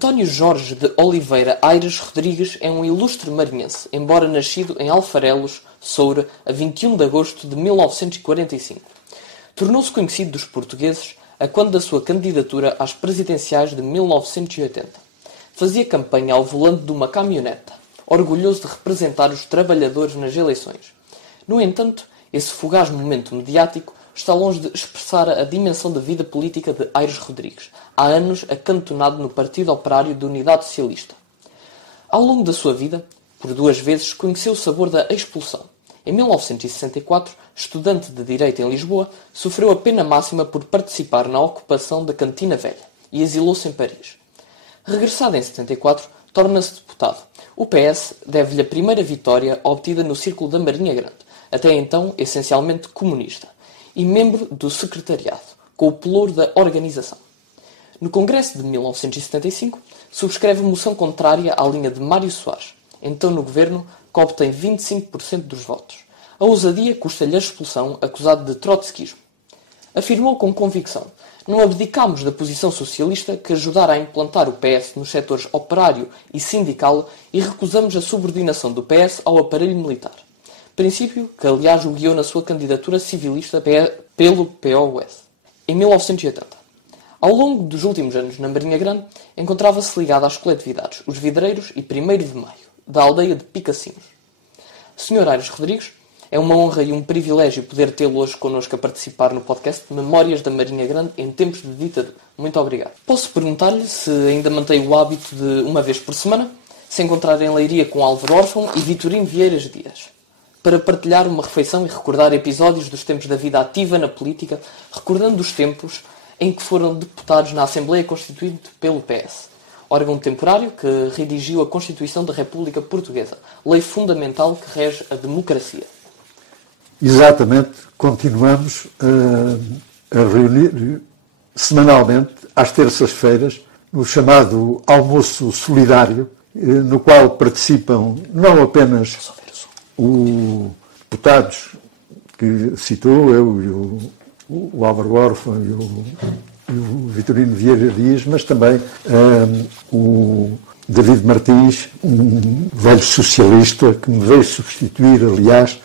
António Jorge de Oliveira Aires Rodrigues é um ilustre marinhense, embora nascido em Alfarelos, Soura, a 21 de agosto de 1945. Tornou-se conhecido dos portugueses a quando da sua candidatura às presidenciais de 1980. Fazia campanha ao volante de uma caminhoneta, orgulhoso de representar os trabalhadores nas eleições. No entanto, esse fugaz momento mediático está longe de expressar a dimensão da vida política de Aires Rodrigues, há anos acantonado no Partido Operário de Unidade Socialista. Ao longo da sua vida, por 2 vezes, conheceu o sabor da expulsão. Em 1964, estudante de Direito em Lisboa, sofreu a pena máxima por participar na ocupação da Cantina Velha e exilou-se em Paris. Regressado em 74, torna-se deputado. O PS deve-lhe a primeira vitória obtida no Círculo da Marinha Grande, até então essencialmente comunista, e membro do secretariado, com o pelouro da organização. No Congresso de 1975, subscreve moção contrária à linha de Mário Soares, então no governo, que obtém 25% dos votos. A ousadia custa-lhe a expulsão, acusado de trotskismo. Afirmou com convicção: não abdicámos da posição socialista que ajudara a implantar o PS nos setores operário e sindical e recusamos a subordinação do PS ao aparelho militar. Princípio que, aliás, o guiou na sua candidatura civilista pelo POS. Em 1980. Ao longo dos últimos anos na Marinha Grande, encontrava-se ligado às coletividades Os Vidreiros e 1º de Maio, da aldeia de Picacinhos. Sr. Aires Rodrigues, é uma honra e um privilégio poder tê-lo hoje connosco a participar no podcast Memórias da Marinha Grande em tempos de ditadura. Muito obrigado. Posso perguntar-lhe se ainda mantém o hábito de, uma vez por semana, se encontrar em Leiria com Álvaro Órfão e Vitorino Vieiras Dias, para partilhar uma refeição e recordar episódios dos tempos da vida ativa na política, recordando os tempos em que foram deputados na Assembleia Constituinte pelo PS, órgão temporário que redigiu a Constituição da República Portuguesa, lei fundamental que rege a democracia. Exatamente, continuamos a reunir semanalmente, às terças-feiras, no chamado Almoço Solidário, no qual participam não apenas os deputados que citou, eu e o Álvaro Órfão e o Vitorino Vieira Dias, mas também o David Martins, um velho socialista que me veio substituir, aliás,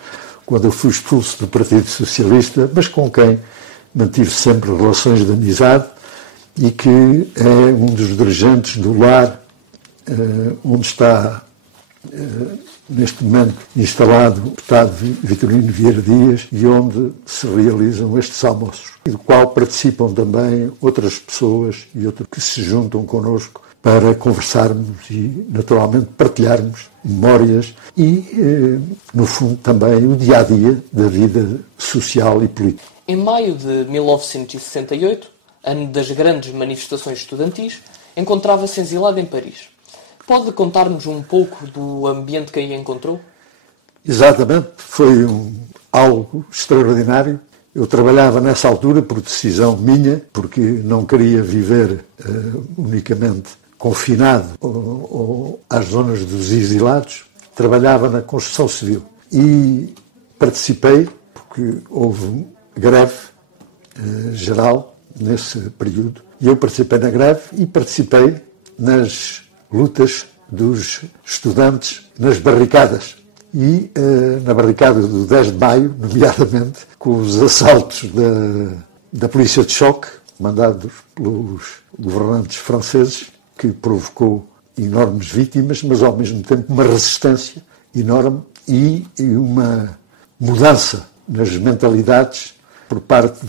quando eu fui expulso do Partido Socialista, mas com quem mantive sempre relações de amizade e que é um dos dirigentes do lar onde está neste momento instalado o deputado Vitorino Vieira Dias e onde se realizam estes almoços, e do qual participam também outras pessoas e outros que se juntam connosco para conversarmos e, naturalmente, partilharmos memórias e, no fundo, também o dia-a-dia da vida social e política. Em maio de 1968, ano das grandes manifestações estudantis, encontrava-se exilado em Paris. Pode contar-nos um pouco do ambiente que aí encontrou? Exatamente, foi algo extraordinário. Eu trabalhava nessa altura por decisão minha, porque não queria viver unicamente confinado ou às zonas dos exilados. Trabalhava na construção civil e participei, porque houve greve geral nesse período, e eu participei na greve e participei nas lutas dos estudantes nas barricadas. E na barricada do 10 de maio, nomeadamente, com os assaltos da polícia de choque, mandados pelos governantes franceses, que provocou enormes vítimas, mas ao mesmo tempo uma resistência enorme e uma mudança nas mentalidades por parte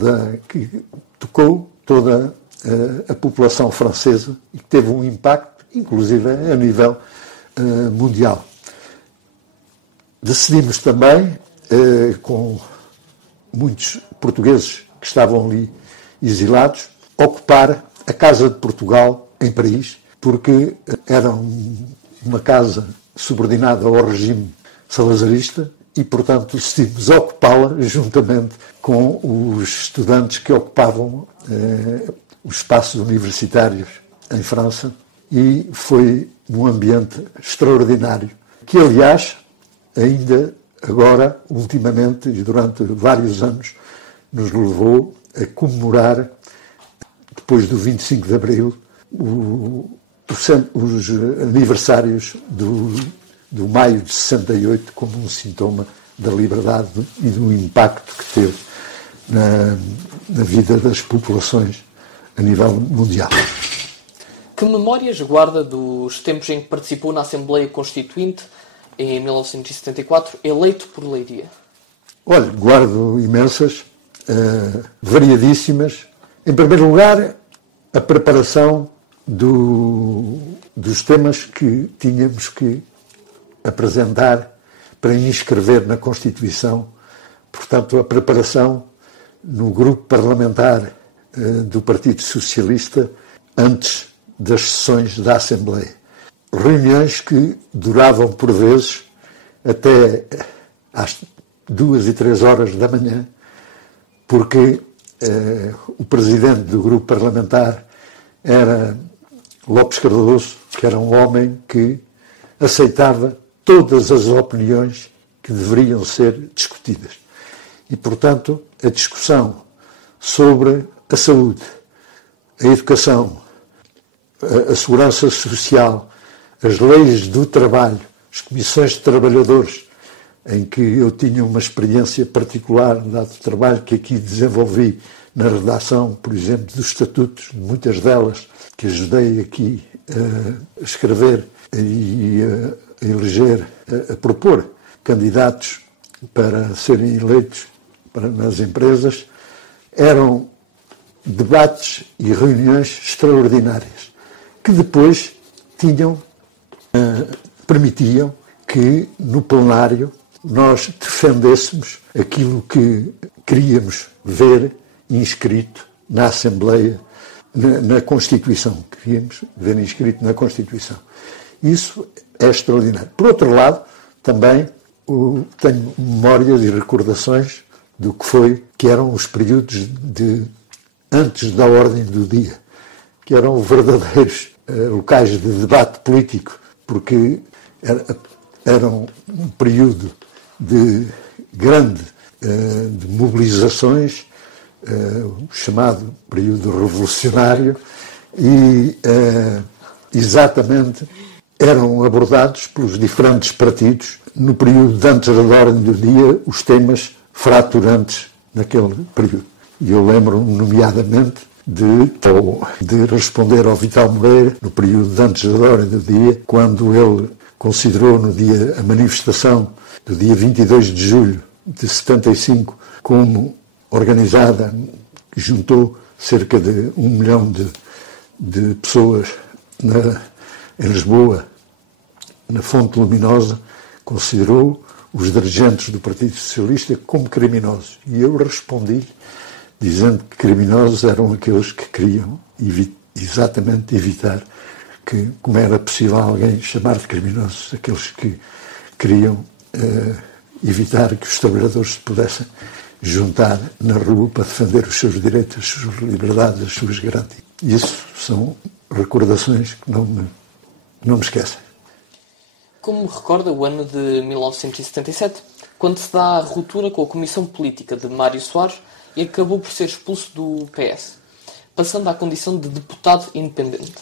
que tocou toda a população francesa e que teve um impacto, inclusive a nível mundial. Decidimos também, com muitos portugueses que estavam ali exilados, ocupar a Casa de Portugal em Paris, porque era uma casa subordinada ao regime salazarista e, portanto, decidimos ocupá-la juntamente com os estudantes que ocupavam os espaços universitários em França, e foi um ambiente extraordinário, que, aliás, ainda agora, ultimamente e durante vários anos, nos levou a comemorar, depois do 25 de Abril, os aniversários do maio de 68 como um sintoma da liberdade e do impacto que teve na vida das populações a nível mundial. Que memórias guarda dos tempos em que participou na Assembleia Constituinte em 1974, eleito por Leiria? Olha, guardo imensas, variadíssimas. Em primeiro lugar, a preparação dos temas que tínhamos que apresentar para inscrever na Constituição. Portanto, a preparação no grupo parlamentar do Partido Socialista antes das sessões da Assembleia. Reuniões que duravam, por vezes, até às 2 e 3 horas da manhã, porque o presidente do grupo parlamentar era Lopes Cardoso, que era um homem que aceitava todas as opiniões que deveriam ser discutidas. E, portanto, a discussão sobre a saúde, a educação, a segurança social, as leis do trabalho, as comissões de trabalhadores, em que eu tinha uma experiência particular dado o trabalho que aqui desenvolvi na redação, por exemplo, dos estatutos, muitas delas que ajudei aqui a escrever e a eleger, a propor candidatos para serem eleitos nas empresas, eram debates e reuniões extraordinárias, que depois permitiam que no plenário nós defendêssemos aquilo que queríamos ver inscrito na Assembleia, na Constituição. Queríamos ver inscrito na Constituição. Isso é extraordinário. Por outro lado, também tenho memórias e recordações do que eram os períodos antes da ordem do dia, que eram verdadeiros locais de debate político, porque eram um período de mobilizações, o chamado período revolucionário, e exatamente eram abordados pelos diferentes partidos no período de antes da ordem do dia os temas fraturantes naquele período. E eu lembro-me, nomeadamente, de responder ao Vital Moreira no período de antes da ordem do dia, quando ele considerou a manifestação do dia 22 de julho de 75 como organizada, que juntou cerca de 1 milhão de pessoas em Lisboa, na Fonte Luminosa, considerou os dirigentes do Partido Socialista como criminosos. E eu respondi-lhe dizendo que criminosos eram aqueles que queriam exatamente evitar como era possível alguém chamar de criminosos aqueles que queriam evitar que os trabalhadores se pudessem juntar na rua para defender os seus direitos, as suas liberdades, as suas garantias. Isso são recordações que não me esquecem. Como recorda o ano de 1977, quando se dá a ruptura com a Comissão Política de Mário Soares e acabou por ser expulso do PS, passando à condição de deputado independente?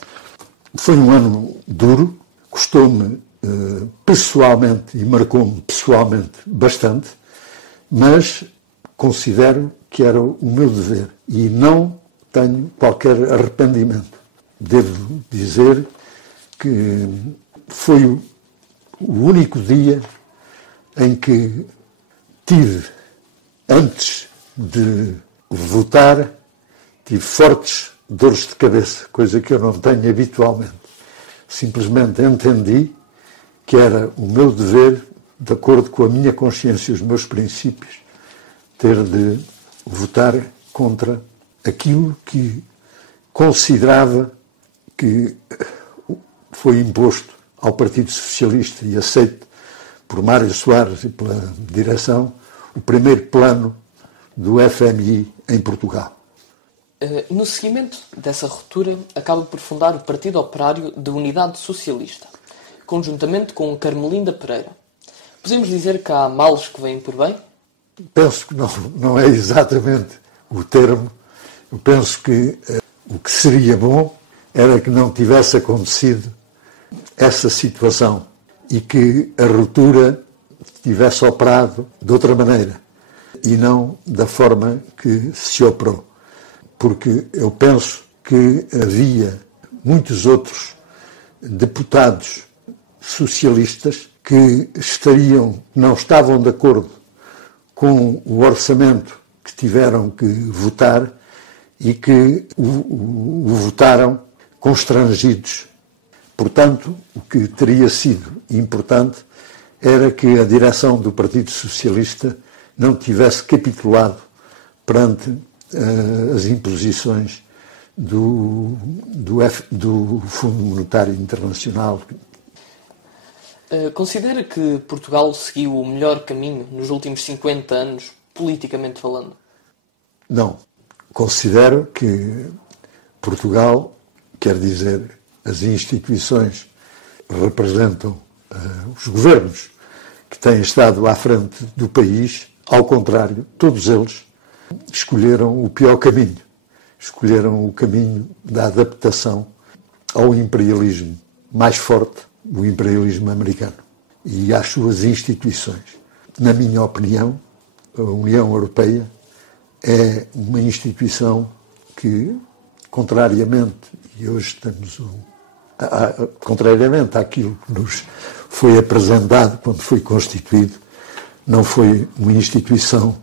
Foi um ano duro, custou-me pessoalmente e marcou-me pessoalmente bastante, mas considero que era o meu dever e não tenho qualquer arrependimento. Devo dizer que foi o único dia em que tive, antes de votar, tive fortes dores de cabeça, coisa que eu não tenho habitualmente. Simplesmente entendi que era o meu dever, de acordo com a minha consciência e os meus princípios, ter de votar contra aquilo que considerava que foi imposto ao Partido Socialista e aceito por Mário Soares e pela direção, o primeiro plano do FMI em Portugal. No seguimento dessa ruptura, acaba por fundar o Partido Operário de Unidade Socialista, conjuntamente com Carmelinda Pereira. Podemos dizer que há males que vêm por bem? Penso que não é exatamente o termo. Eu penso que o que seria bom era que não tivesse acontecido essa situação e que a ruptura tivesse operado de outra maneira e não da forma que se operou. Porque eu penso que havia muitos outros deputados socialistas que não estavam de acordo com o orçamento que tiveram que votar e que o votaram constrangidos. Portanto, o que teria sido importante era que a direção do Partido Socialista não tivesse capitulado perante as imposições do Fundo Monetário Internacional. Considera que Portugal seguiu o melhor caminho nos últimos 50 anos, politicamente falando? Não. Considero que Portugal, quer dizer, as instituições representam os governos que têm estado à frente do país, ao contrário, todos eles escolheram o pior caminho. Escolheram o caminho da adaptação ao imperialismo mais forte, o imperialismo americano, e às suas instituições. Na minha opinião, a União Europeia é uma instituição que, contrariamente, e hoje estamos contrariamente àquilo que nos foi apresentado quando foi constituído, não foi uma instituição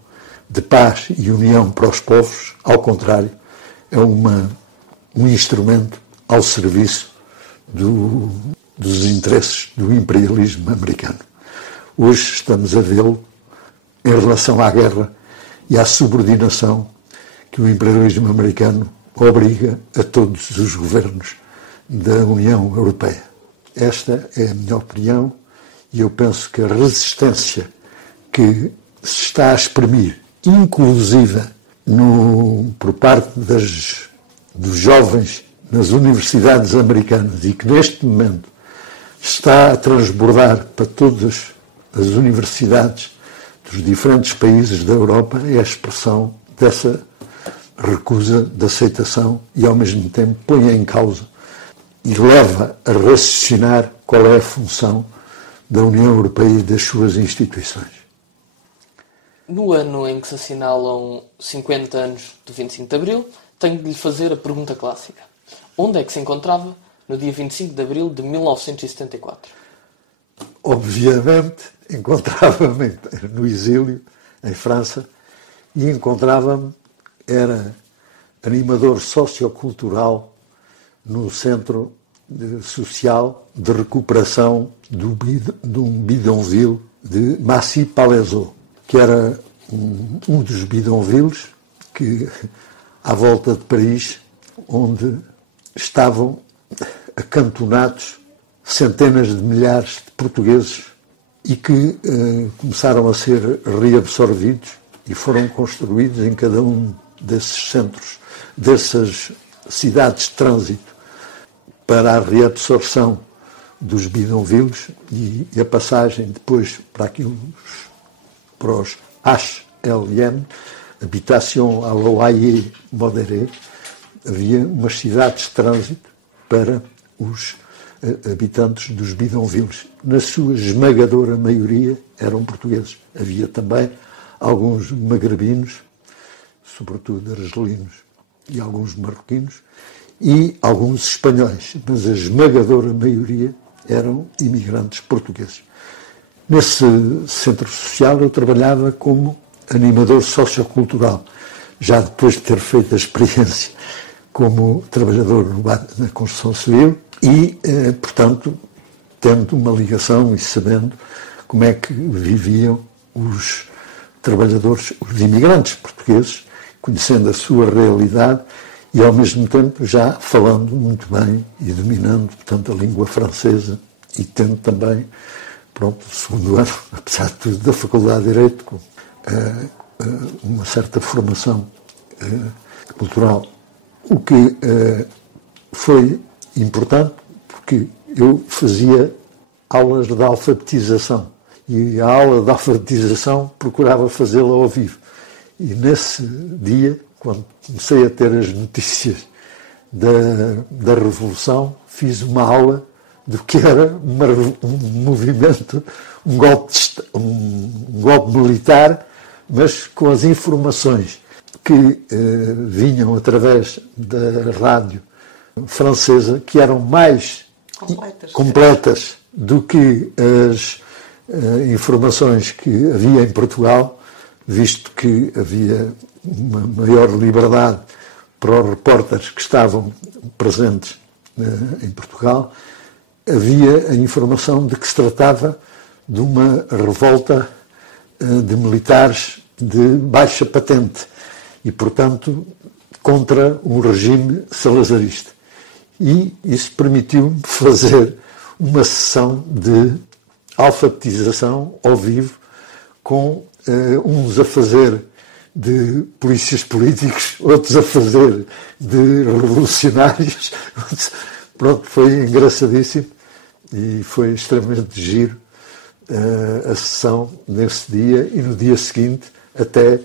de paz e união para os povos, ao contrário, é um instrumento ao serviço dos interesses do imperialismo americano. Hoje estamos a vê-lo em relação à guerra e à subordinação que o imperialismo americano obriga a todos os governos da União Europeia. Esta é a minha opinião e eu penso que a resistência que se está a exprimir, inclusive por parte dos jovens nas universidades americanas e que neste momento está a transbordar para todas as universidades dos diferentes países da Europa, é a expressão dessa recusa de aceitação e, ao mesmo tempo, põe em causa e leva a raciocinar qual é a função da União Europeia e das suas instituições. No ano em que se assinalam 50 anos do 25 de Abril, tenho de lhe fazer a pergunta clássica. Onde é que se encontrava no dia 25 de Abril de 1974? Obviamente, encontrava-me no exílio, em França, e era animador sociocultural no Centro Social de Recuperação de um bidonville de Massy-Palaiseau, que era um dos bidonvilles que, à volta de Paris, onde estavam acantonados centenas de milhares de portugueses e que começaram a ser reabsorvidos e foram construídos em cada um desses centros, dessas cidades de trânsito, para a reabsorção dos bidonvilles e a passagem depois para os HLM, Habitation à Loyer Modéré. Havia umas cidades de trânsito para os habitantes dos bidonvilles. Na sua esmagadora maioria eram portugueses. Havia também alguns magrebinos, sobretudo argelinos, e alguns marroquinos, e alguns espanhóis, mas a esmagadora maioria eram imigrantes portugueses. Nesse centro social eu trabalhava como animador sociocultural, já depois de ter feito a experiência como trabalhador na construção civil e, portanto, tendo uma ligação e sabendo como é que viviam os trabalhadores, os imigrantes portugueses, conhecendo a sua realidade e, ao mesmo tempo, já falando muito bem e dominando, portanto, a língua francesa e tendo também, o segundo ano, apesar de tudo, da Faculdade de Direito, com uma certa formação cultural. O que foi importante, porque eu fazia aulas de alfabetização e a aula de alfabetização procurava fazê-la ao vivo. E nesse dia, quando comecei a ter as notícias da Revolução, fiz uma aula do que era um movimento, um golpe militar, mas com as informações que vinham através da rádio francesa, que eram mais completas do que as informações que havia em Portugal, visto que havia uma maior liberdade para os repórteres que estavam presentes em Portugal. Havia a informação de que se tratava de uma revolta de militares de baixa patente e, portanto, contra um regime salazarista. E isso permitiu-me fazer uma sessão de alfabetização ao vivo, com uns a fazer de polícias políticos, outros a fazer de revolucionários. Pronto, foi engraçadíssimo e foi extremamente giro a sessão nesse dia, e no dia seguinte até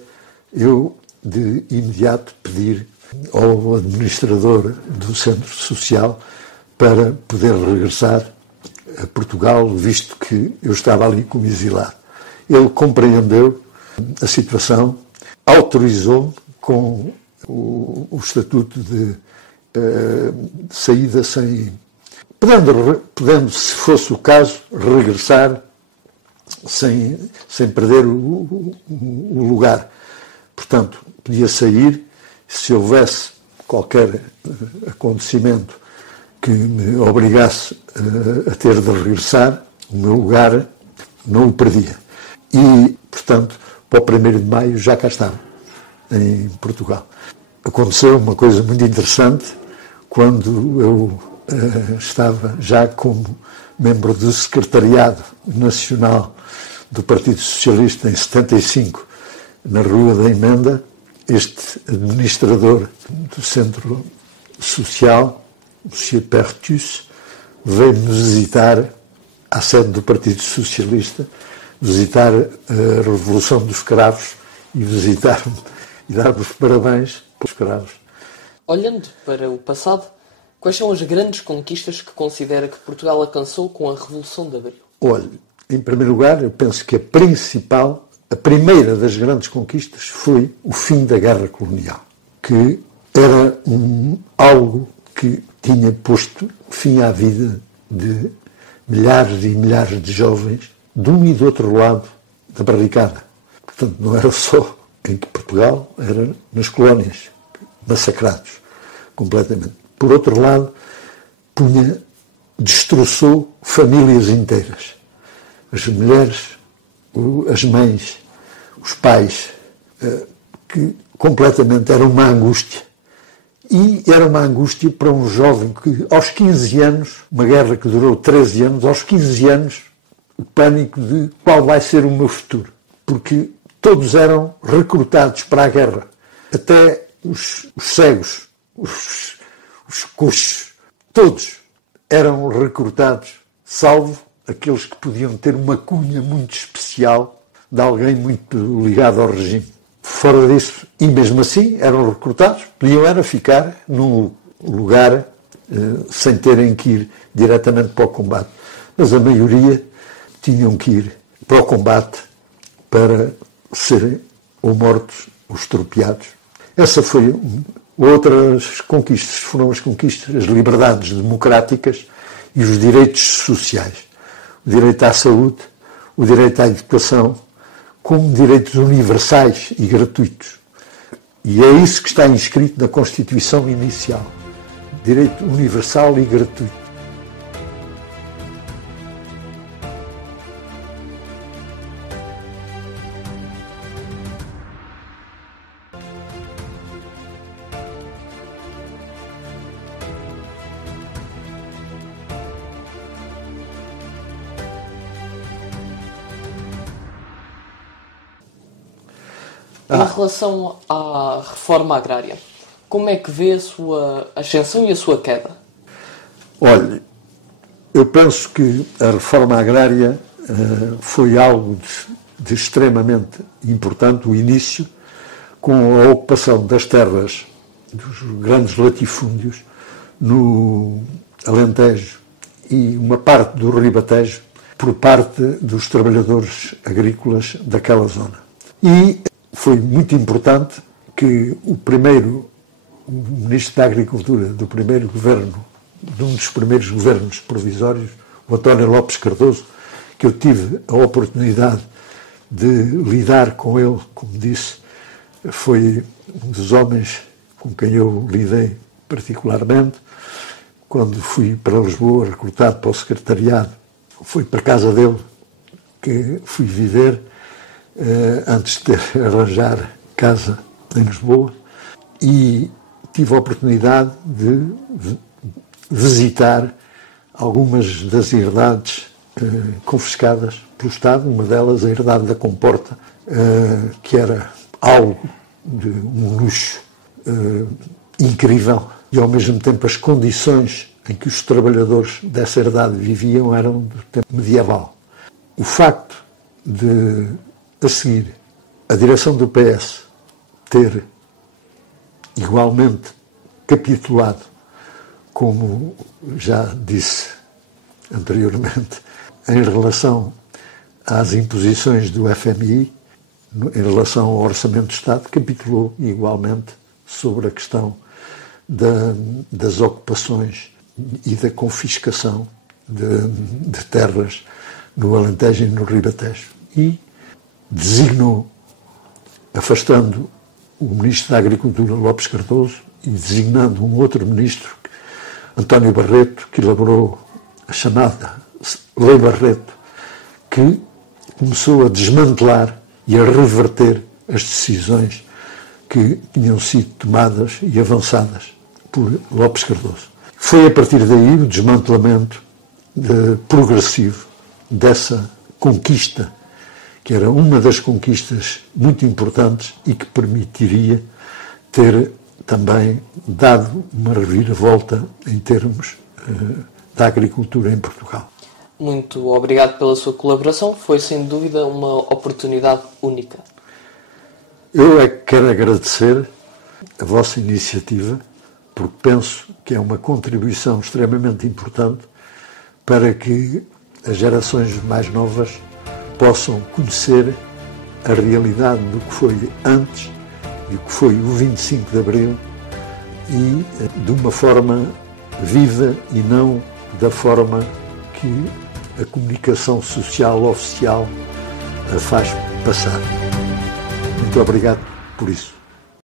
eu de imediato pedir ao administrador do centro social para poder regressar a Portugal, visto que eu estava ali como exilado. Ele compreendeu a situação, autorizou-me com o estatuto de saída sem... Podendo, se fosse o caso, regressar sem perder o lugar. Portanto, podia sair, se houvesse qualquer acontecimento que me obrigasse a ter de regressar, o meu lugar não o perdia. E, portanto, para o 1º de maio já cá estava, em Portugal. Aconteceu uma coisa muito interessante quando eu estava já como membro do Secretariado Nacional do Partido Socialista em 75, na Rua da Emenda. Este administrador do Centro Social, o Sr. Pertus, veio-me visitar à sede do Partido Socialista, visitar a Revolução dos Cravos e visitar-me e dar-me os parabéns pelos cravos. Olhando para o passado, quais são as grandes conquistas que considera que Portugal alcançou com a Revolução de Abril? Olha, em primeiro lugar, eu penso que a primeira das grandes conquistas foi o fim da Guerra Colonial, que era algo que tinha posto fim à vida de milhares e milhares de jovens de um e do outro lado da barricada. Portanto, não era só em Portugal, era nas colónias, massacrados completamente. Por outro lado, destroçou famílias inteiras. As mulheres, as mães, os pais, que completamente era uma angústia. E era uma angústia para um jovem que, aos 15 anos, uma guerra que durou 13 anos, aos 15 anos, o pânico de qual vai ser o meu futuro. Porque todos eram recrutados para a guerra. Até os cegos, os coxos, todos eram recrutados, salvo aqueles que podiam ter uma cunha muito especial de alguém muito ligado ao regime. Fora disso, e mesmo assim, eram recrutados, podiam era ficar num lugar sem terem que ir diretamente para o combate. Mas a maioria tinham que ir para o combate para serem ou mortos ou estropiados. Essa foi outras conquistas, foram as conquistas, as liberdades democráticas e os direitos sociais. O direito à saúde, o direito à educação, como direitos universais e gratuitos. E é isso que está inscrito na Constituição inicial. Direito universal e gratuito. Em relação à reforma agrária, como é que vê a sua ascensão e a sua queda? Olha, eu penso que a reforma agrária foi algo de extremamente importante, o início, com a ocupação das terras, dos grandes latifúndios, no Alentejo e uma parte do Ribatejo por parte dos trabalhadores agrícolas daquela zona. E foi muito importante que o Ministro da Agricultura do primeiro governo, de um dos primeiros governos provisórios, o António Lopes Cardoso, que eu tive a oportunidade de lidar com ele, como disse, foi um dos homens com quem eu lidei particularmente. Quando fui para Lisboa, recrutado para o secretariado, foi para a casa dele que fui viver, antes de arranjar casa em Lisboa, e tive a oportunidade de visitar algumas das herdades confiscadas pelo Estado, uma delas a herdade da Comporta, que era algo de um luxo incrível, e ao mesmo tempo as condições em que os trabalhadores dessa herdade viviam eram do tempo medieval. O facto de, a seguir, a direção do PS ter igualmente capitulado, como já disse anteriormente, em relação às imposições do FMI, em relação ao Orçamento do Estado, capitulou igualmente sobre a questão das ocupações e da confiscação de terras no Alentejo e no Ribatejo. E designou, afastando o Ministro da Agricultura, Lopes Cardoso, e designando um outro Ministro, António Barreto, que elaborou a chamada Lei Barreto, que começou a desmantelar e a reverter as decisões que tinham sido tomadas e avançadas por Lopes Cardoso. Foi a partir daí o desmantelamento progressivo dessa conquista, que era uma das conquistas muito importantes e que permitiria ter também dado uma reviravolta em termos da agricultura em Portugal. Muito obrigado pela sua colaboração. Foi, sem dúvida, uma oportunidade única. Eu é que quero agradecer a vossa iniciativa, porque penso que é uma contribuição extremamente importante para que as gerações mais novas possam conhecer a realidade do que foi antes e o que foi o 25 de Abril, e de uma forma viva e não da forma que a comunicação social oficial a faz passar. Muito obrigado por isso.